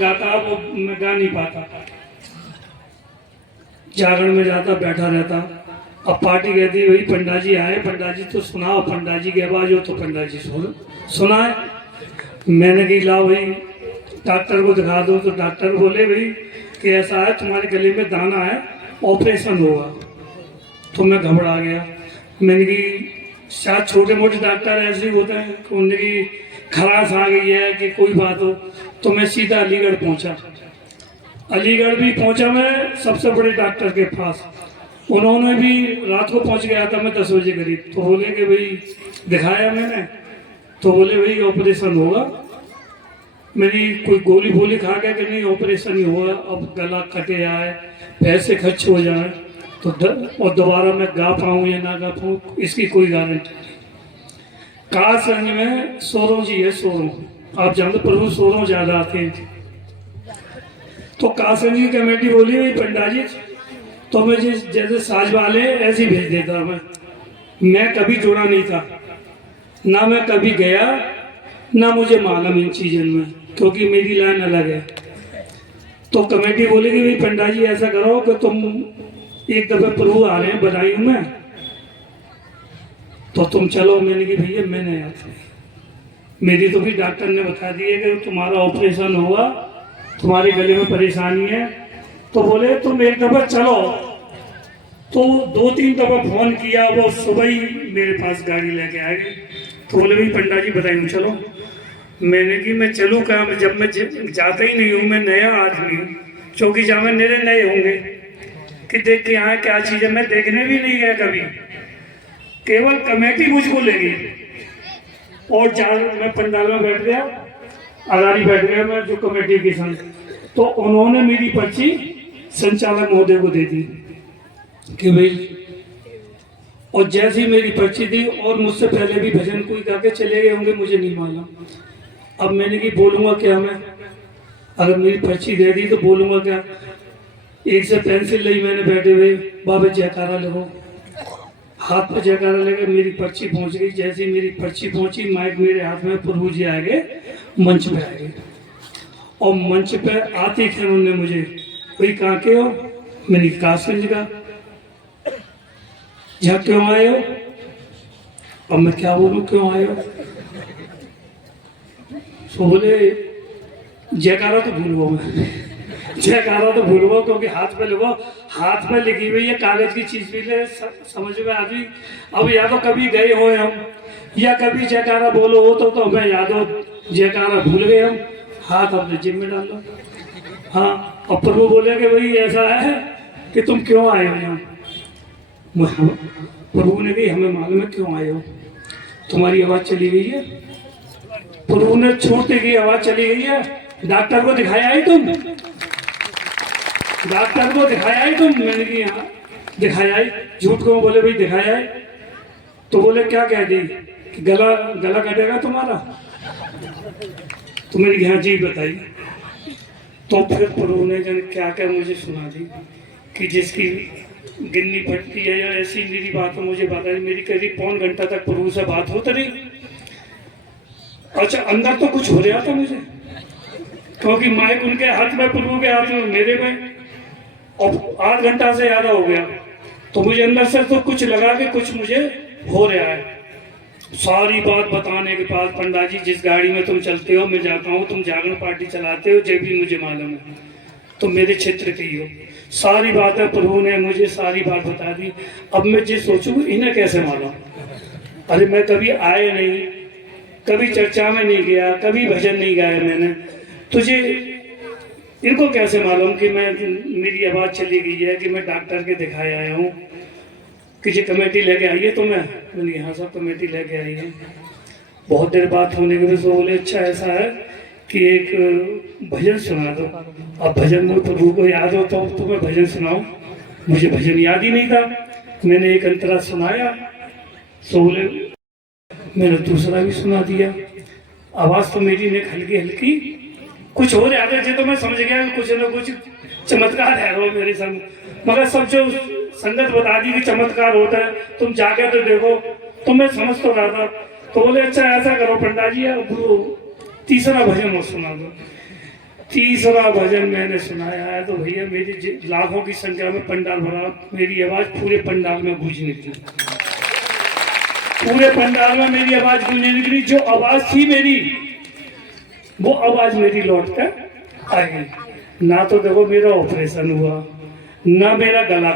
गाता वो मैं गा नहीं पाता, जागरण में जाता बैठा रहता। अब पार्टी कहती भाई पंडा जी आए, पंडा जी तो सुनाओ, पंडा जी की आवाज हो तो पंडा जी सुनाए। मैंने कही लाओ भाई डॉक्टर को दिखा दो। तो डॉक्टर बोले भाई कि ऐसा है तुम्हारे गले में दाना है, ऑपरेशन होगा। तो मैं घबरा गया। मैंने कही शायद छोटे मोटे डॉक्टर ऐसे ही होते हैं कि उनकी खराश आ गई है कि कोई बात हो। तो मैं सीधा अलीगढ़ पहुंचा। अलीगढ़ भी पहुंचा मैं सबसे बड़े डॉक्टर के पास। उन्होंने भी रात को पहुंच गया था मैं 10 बजे करीब। तो बोले कि भाई दिखाया मैंने, तो बोले भाई ऑपरेशन होगा। मैंने कोई गोली बोली खा गया कि नहीं ऑपरेशन ही होगा, अब गला कटे आए, पैसे खर्च हो जाए तो और दोबारा मैं गा पाऊँ या ना गा पाऊँ इसकी कोई गारंटी नहीं। कासगंज में सोरों जी है, सोरों आप जानते प्रभु सोरों ज्यादा आते हैं। तो कासगंज की कमेटी बोली भाई पंडा जी तो मैं जैसे साज वाले ऐसे ही भेज देता। मैं कभी जुड़ा नहीं था, ना मैं कभी गया, ना मुझे मालूम इन चीजों में, क्योंकि मेरी लाइन अलग है। तो कमेटी बोलेगी भाई पंडा जी ऐसा करो कि तुम एक दफे प्रभु आ रहे हैं बदायूं में, तो तुम चलो। मैंने कहा भैया मैं नहीं आता, मेरी तो भी डॉक्टर ने बता दिया कि तुम्हारा ऑपरेशन होगा, तुम्हारे गले में परेशानी है। तो बोले तुम एक दफा चलो। तो 2-3 दफा फोन किया, वो सुबह ही मेरे पास गाड़ी लेके आ गई। तो बोले भाई पंडा जी बताइए चलो। मैंने कि मैं चलूँ कहाँ, जब मैं जाता ही नहीं हूँ, मैं नया आदमी हूँ। क्योंकि जहाँ में मेरे नए होंगे कि देख के यहाँ क्या चीज़ है, मैं देखने भी नहीं गया कभी, केवल कमेटी मुझको ले गई। और मैं पंडाल में बैठ गया, अगाड़ी बैठ गया मैं जो कमेटी के संग। तो उन्होंने मेरी पर्ची संचालक महोदय को दे दी कि भाई, और जैसी मेरी पर्ची दी, और मुझसे पहले भी भजन कोई गा के चले गए होंगे मुझे नहीं मालूम। अब मैंने कि बोलूँगा क्या मैं, अगर मेरी पर्ची दे दी तो बोलूँगा क्या। एक से पेंसिल ली मैंने बैठे हुए, बाबा जयकारा लगो, हाथ पे जयकारा लगे, मेरी पर्ची पहुंच गई। जैसे मेरी पर्ची पहुंची, माइक मेरे हाथ में, प्रभु जी आ गए, मंच पे आ गए। और मंच पे आते थे उन्होंने मुझे, कोई कहाँ के हो, मैंने कासगंज का। यहाँ क्यों आए हो, अब मैं क्या बोलूं क्यों आए हो। तो बोले जयकारा तो भूल गो, मैं जयकारा तो भूल गो, क्योंकि हाथ पे लगो, हाथ में लिखी हुई है कागज की चीज भी ले समझ में आती। अब या तो कभी गए हो हम, या कभी जयकारा बोलो हो तो हमें याद हो, जयकारा भूल गए हम, हाथ अपने जिम में डाल लो। हाँ, और प्रभु बोले कि भाई ऐसा है कि तुम क्यों आए हो यहाँ। प्रभु ने कही हमें मालूम है क्यों आए हो, तुम्हारी आवाज चली गई है। प्रभु ने छोड़ते की आवाज चली गई है, डॉक्टर को दिखाया है तुम, डॉक्टर को दिखाया है तुम। मैंने कहा हाँ दिखाया है। झूठ को बोले भाई दिखाया है। तो बोले क्या कह दी कि गला कटेगा तुम्हारा। तो मैंने कहा जी बताइए। तो फिर प्रभु ने जन क्या क्या मुझे सुना दी कि जिसकी गिन्नी फटती है या ऐसी मेरी बात मुझे बता दी। मेरी करीब 1.25 घंटा तक प्रभु से बात होती रही। अच्छा अंदर तो कुछ हो रहा था मुझे, क्योंकि माइक उनके हाथ में, प्रभु के हाथ में, मेरे में, और 8 घंटा से ज्यादा हो गया। तो मुझे अंदर से तो कुछ लगा कि कुछ मुझे हो रहा है। सारी बात बताने के बाद पंडा जी जिस गाड़ी में तुम चलते हो मैं जाता हूँ, तुम जागरण पार्टी चलाते हो, जब भी मुझे मालूम है तुम मेरे क्षेत्र के ही हो। सारी बातें प्रभु ने मुझे सारी बात बता दी। अब मैं जो सोचूं इन्हें कैसे मालूम। अरे मैं कभी आए नहीं, कभी चर्चा में नहीं गया, कभी भजन नहीं गाया मैंने, तुझे इनको कैसे मालूम कि मैं मेरी आवाज चली गई है, कि मैं डॉक्टर के दिखाए आया हूँ, कि ये कमेटी लेके आई है। तो मैंने यहाँ सब कमेटी लेके आई है। बहुत देर बात होने के बाद बोले अच्छा ऐसा है कि एक भजन सुना दो। अब भजन में प्रभु को याद हो तो मैं भजन सुनाऊं, मुझे भजन याद ही नहीं था। मैंने एक अंतरा सुनाया, सो बोले मैंने दूसरा भी सुना दिया। आवाज तो मेरी ने हल्की हल्की कुछ हो रहा था, तो मैं समझ गया कुछ ना कुछ चमत्कार है वो मेरे संग। मगर सब जो संगत बता दी कि चमत्कार होता है, तुम जाके तो देखो। तो मैं समझ तो रहा था। तो बोले अच्छा ऐसा करो पंडा जी, अब तीसरा भजन और सुना दो। तीसरा भजन मैंने सुनाया है तो भैया मेरी लाखों की संख्या में पंडाल भरा, मेरी आवाज पूरे पंडाल में गूंज निकली, पूरे पंडाल में मेरी आवाज गूंजने निकली। जो आवाज थी मेरी वो आवाज मेरी लौट कर आ गई। ना तो देखो मेरा ऑपरेशन हुआ, ना मेरा गला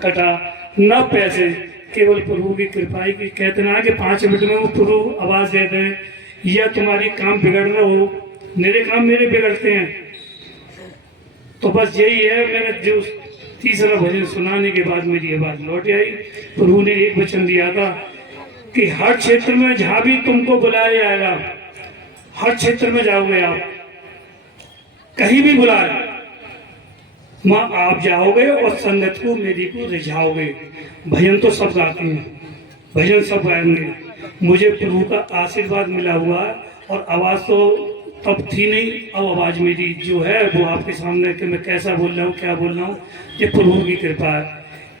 कटा, ना पैसे, केवल प्रभु की कृपा ही की। कहते ना कि 5 मिनट में वो प्रभु आवाज देते हैं, या तुम्हारी काम बिगड़ रहा हो, मेरे काम मेरे बिगड़ते हैं। तो बस यही है, मैंने जो तीसरा भजन सुनाने के बाद मेरी आवाज लौट आई। प्रभु ने एक वचन दिया था कि हर क्षेत्र में जहां भी तुमको बुलाया जाएगा, हर क्षेत्र में जाओगे आप, कहीं भी बुलाए माँ आप जाओगे और संगत को मेरी को रिझाओगे। भजन तो सब गाते हैं, भजन सब गाएंगे। मुझे प्रभु का आशीर्वाद मिला हुआ है और आवाज तो तब थी नहीं, अब आवाज मेरी जो है वो आपके सामने कि मैं कैसा बोल रहा हूँ, क्या बोल रहा हूँ, ये प्रभु की कृपा है।